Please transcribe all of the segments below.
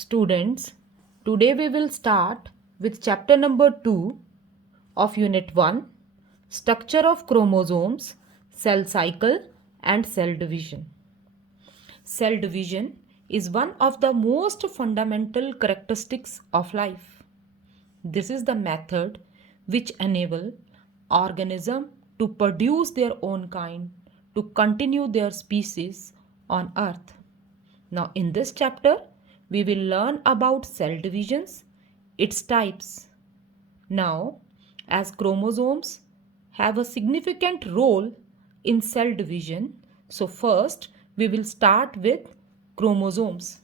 Students, today we will start with chapter number 2 of Unit 1, Structure of Chromosomes, Cell Cycle and Cell Division. Cell division is one of the most fundamental characteristics of life. This is the method which enable organism to produce their own kind, to continue their species on earth. Now in this chapter, we will learn about cell divisions, its types. Now, as chromosomes have a significant role in cell division, so first we will start with chromosomes.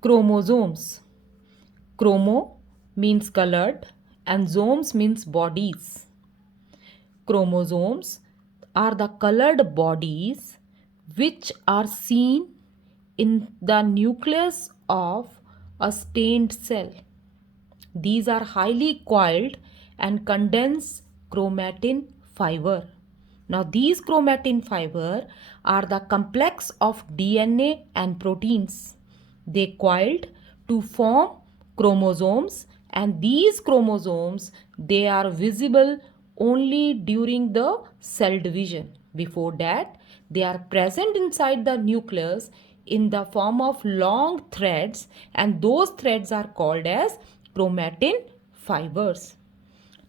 Chromosomes. Chromo means colored and zomes means bodies. Chromosomes are the colored bodies which are seen in the nucleus of a stained cell. These are highly coiled and condensed chromatin fiber. Now these chromatin fiber are the complex of DNA and proteins. They coiled to form chromosomes, and these chromosomes, they are visible only during the cell division. Before that, they are present inside the nucleus in the form of long threads, and those threads are called as chromatin fibers.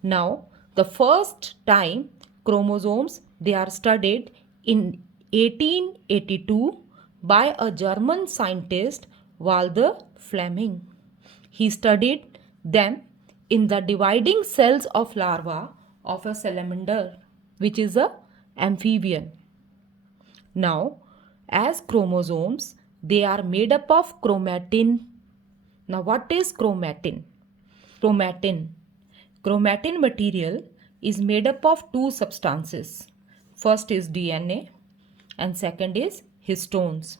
Now, the first time chromosomes, they are studied in 1882 by a German scientist, Walther Fleming. He studied them in the dividing cells of larva of a salamander, which is a amphibian. Now, as chromosomes, they are made up of chromatin. Now, what is chromatin? Chromatin. Chromatin material is made up of two substances. First is DNA and second is histones.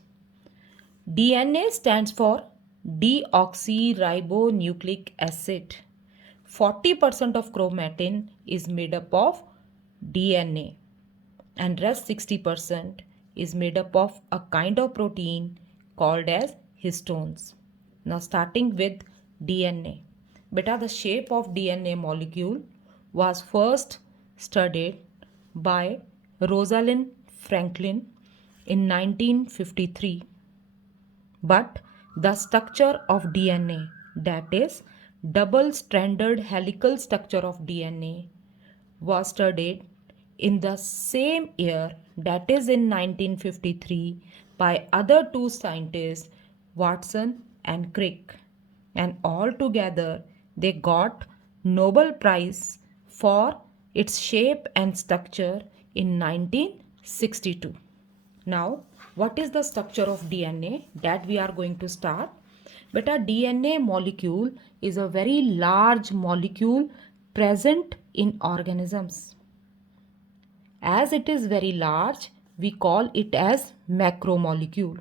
DNA stands for deoxyribonucleic acid. 40% of chromatin is made up of DNA and rest 60% is made up of a kind of protein called as histones. Now starting with DNA. Beta, the shape of DNA molecule was first studied by Rosalind Franklin in 1953. But the structure of DNA, that is double-stranded helical structure of DNA, was studied in the same year, that is in 1953, by other two scientists, Watson and Crick. And all together they got Nobel Prize for its shape and structure in 1962. Now, what is the structure of DNA that we are going to start? But a DNA molecule is a very large molecule present in organisms. As it is very large, we call it as macromolecule.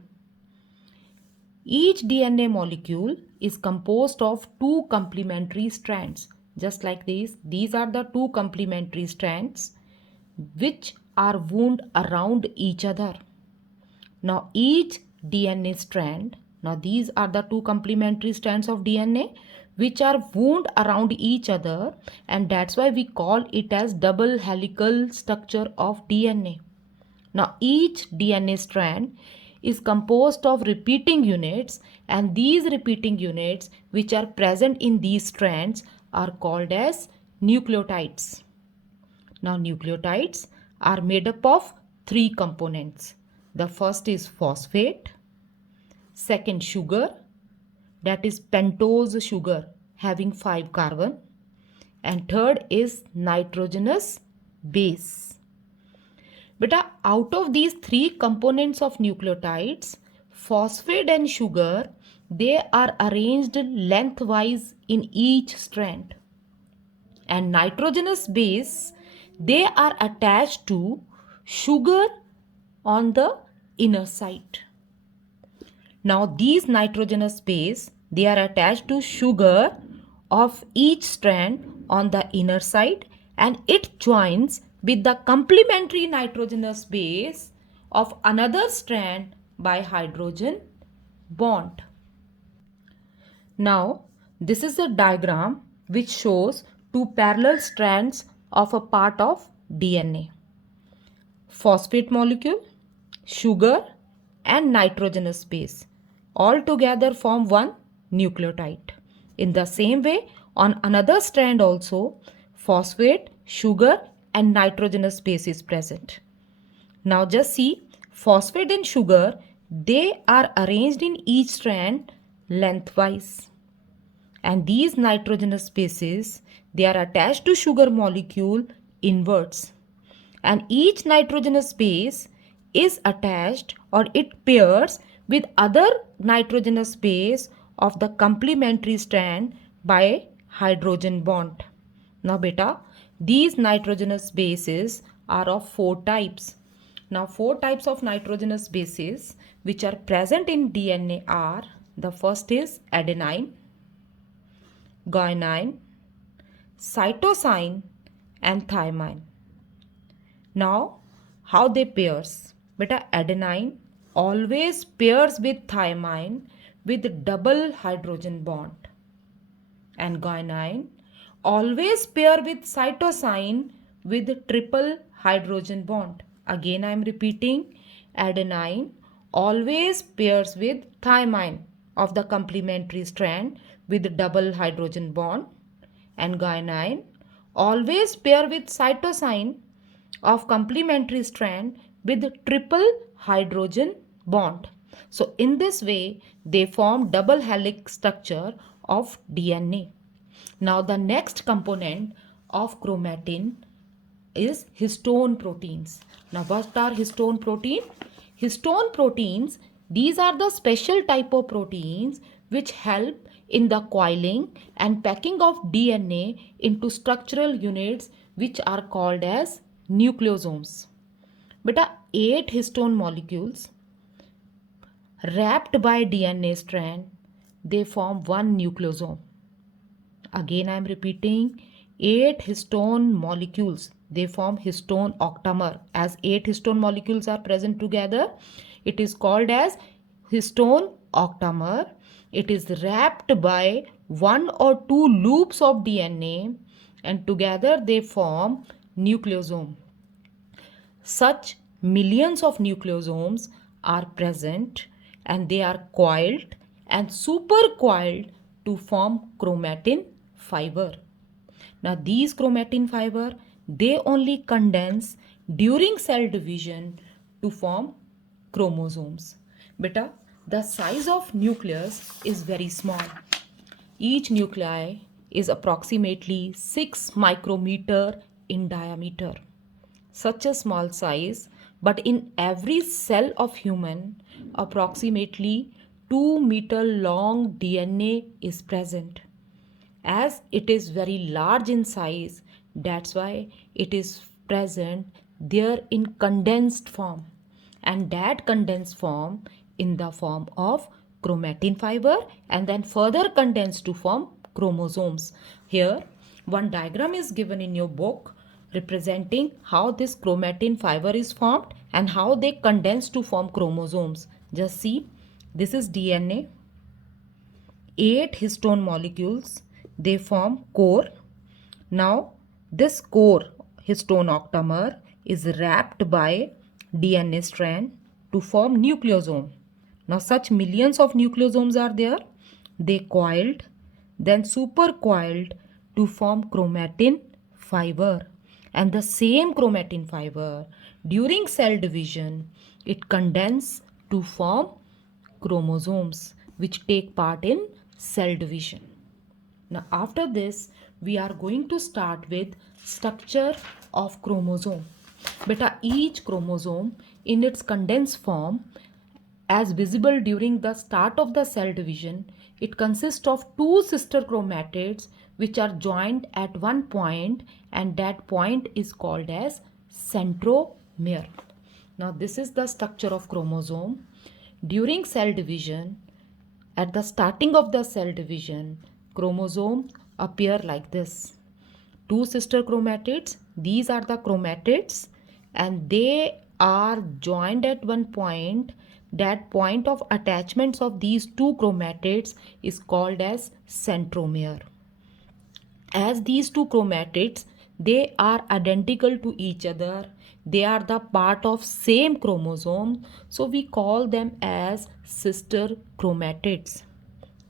Each DNA molecule is composed of two complementary strands. Just like these are the two complementary strands which are wound around each other. Now each DNA strand, now these are the two complementary strands of DNA which are wound around each other, and that's why we call it as double helical structure of DNA. Now each DNA strand is composed of repeating units, and these repeating units which are present in these strands are called as nucleotides. Now nucleotides are made up of three components. The first is phosphate, second sugar, that is pentose sugar having 5 carbon, and third is nitrogenous base. But out of these three components of nucleotides, phosphate and sugar, they are arranged lengthwise in each strand, and nitrogenous base, they are attached to sugar on the inner side. Now these nitrogenous base, they are attached to sugar of each strand on the inner side, and it joins with the complementary nitrogenous base of another strand by hydrogen bond. Now, this is a diagram which shows two parallel strands of a part of DNA. Phosphate molecule, sugar and nitrogenous base all together form one nucleotide. In the same way, on another strand also, phosphate, sugar and nitrogenous base is present. Now just see, phosphate and sugar, they are arranged in each strand lengthwise. And these nitrogenous bases, they are attached to sugar molecule inwards. And each nitrogenous base is attached or it pairs with other nitrogenous base of the complementary strand by hydrogen bond. Now beta, these nitrogenous bases are of four types. Now four types of nitrogenous bases which are present in DNA are, the first is adenine, guanine, cytosine and thymine. Now, how they pairs? Beta, adenine always pairs with thymine with double hydrogen bond. And guanine always pair with cytosine with triple hydrogen bond. Again I am repeating, adenine always pairs with thymine of the complementary strand with double hydrogen bond. And guanine always pair with cytosine of complementary strand with triple hydrogen bond. So in this way they form double helix structure of DNA. Now the next component of chromatin is histone proteins. Now what are histone protein? Histone proteins, these are the special type of proteins which help in the coiling and packing of DNA into structural units which are called as nucleosomes. Beta, 8 histone molecules wrapped by DNA strand, they form one nucleosome. Again I am repeating, 8 histone molecules, they form histone octamer. As 8 histone molecules are present together, it is called as histone octamer. It is wrapped by one or two loops of DNA and together they form nucleosome. Such millions of nucleosomes are present and they are coiled and supercoiled to form chromatin fiber. Now these chromatin fiber, they only condense during cell division to form chromosomes. Beta, the size of nucleus is very small. Each nuclei is approximately 6 micrometer in diameter. Such a small size, but in every cell of human, approximately 2 meter long DNA is present. As it is very large in size, that's why it is present there in condensed form, and that condensed form in the form of chromatin fiber and then further condensed to form chromosomes. Here one diagram is given in your book representing how this chromatin fiber is formed and how they condense to form chromosomes. Just see, this is DNA. 8 histone molecules, they form core. Now this core histone octamer is wrapped by DNA strand to form nucleosome. Now such millions of nucleosomes are there. They coiled, then supercoiled to form chromatin fiber. And the same chromatin fiber during cell division, it condenses to form chromosomes which take part in cell division. Now after this we are going to start with structure of chromosome. Beta, each chromosome in its condensed form as visible during the start of the cell division, it consists of two sister chromatids which are joined at one point, and that point is called as centromere. Now this is the structure of chromosome. During cell division, at the starting of the cell division, chromosomes appear like this. Two sister chromatids, these are the chromatids and they are joined at one point. that point of attachments of these two chromatids is called as centromere. As these two chromatids, they are identical to each other, they are the part of same chromosome, so we call them as sister chromatids.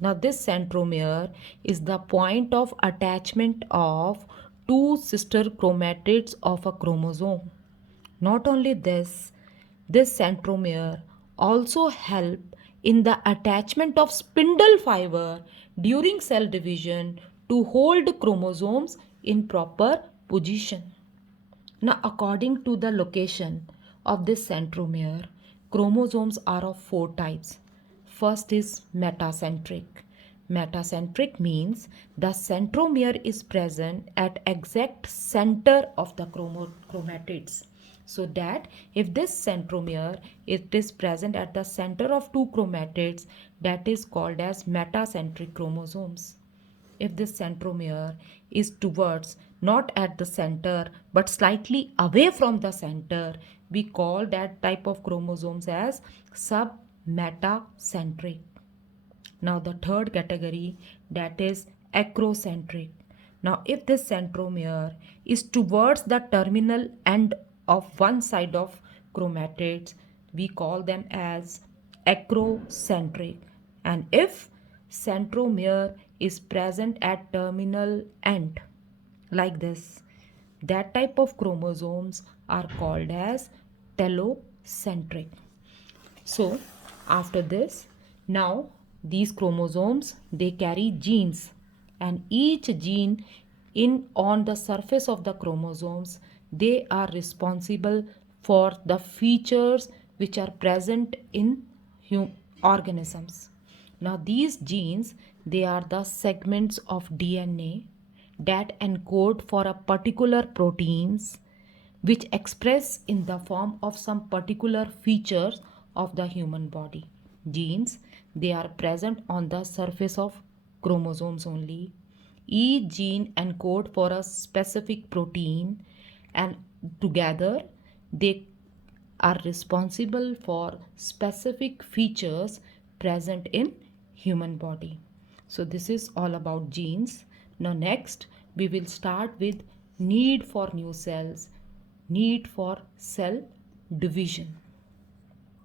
Now this centromere is the point of attachment of two sister chromatids of a chromosome. Not only this centromere also help in the attachment of spindle fiber during cell division to hold chromosomes in proper position. Now, according to the location of this centromere, chromosomes are of four types. First is metacentric. Metacentric means the centromere is present at exact center of the chromatids. So that if this centromere it is present at the center of two chromatids, that is called as metacentric chromosomes. If this centromere is towards not at the center but slightly away from the center, we call that type of chromosomes as submetacentric. Now the third category, that is acrocentric. Now if this centromere is towards the terminal end of one side of chromatids, we call them as acrocentric. And if centromere is present at terminal end like this, that type of chromosomes are called as telocentric. So after this, now these chromosomes they carry genes, and each gene in on the surface of the chromosomes they are responsible for the features which are present in organisms. Now these genes they are the segments of DNA that encode for a particular proteins which express in the form of some particular features of the human body. Genes, they are present on the surface of chromosomes only. Each gene encode for a specific protein, and together they are responsible for specific features present in human body. So this is all about genes. Now next we will start with need for new cells, need for cell division.